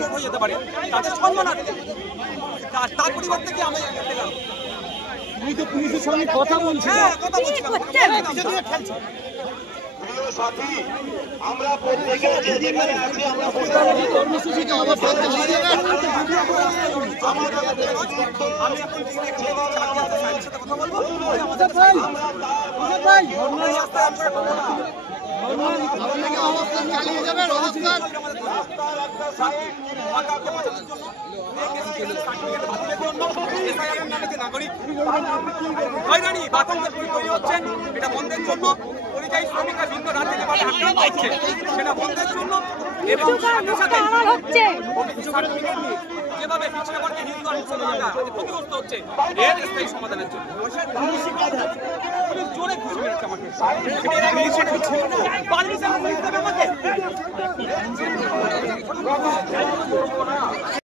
চোট হয়ে যেতে পারে, তাদের সম্মানার্থে। তার পরিবর্তে কি আমি পেলাম? তুমি তো পুলিশের সঙ্গে কথা বলছি। হ্যাঁ, কথা বলছিলাম। সাথী, আমরা প্রত্যেকে যে যেখানে আছি আমরা কর্মসূচিকে অবস্থান চালিয়ে যাবেন। আমি এখন সাথে কথা বলবো। অবস্থান চালিয়ে যাবেন। অবস্থান হয়রানি বাতাঙ্গের তৈরি হচ্ছে, এটা বন্ধের জন্য। পরিযায়ী শ্রমিকরা ভিন্ন রাজ্যে আক্রান্ত হচ্ছে, সেটা বন্ধের জন্য। এবং সাথে সাথে সার্টিফিকেট নিয়ে যেভাবে পিছিয়ে পড়ছে হিন্দু আর মুসলমানরা ক্ষতিগ্রস্ত হচ্ছে, এর স্থায়ী সমাধানের জন্য জোরে খুশি মেরেছে আমাকে। পারমিশন দিতে হবে আমাকে।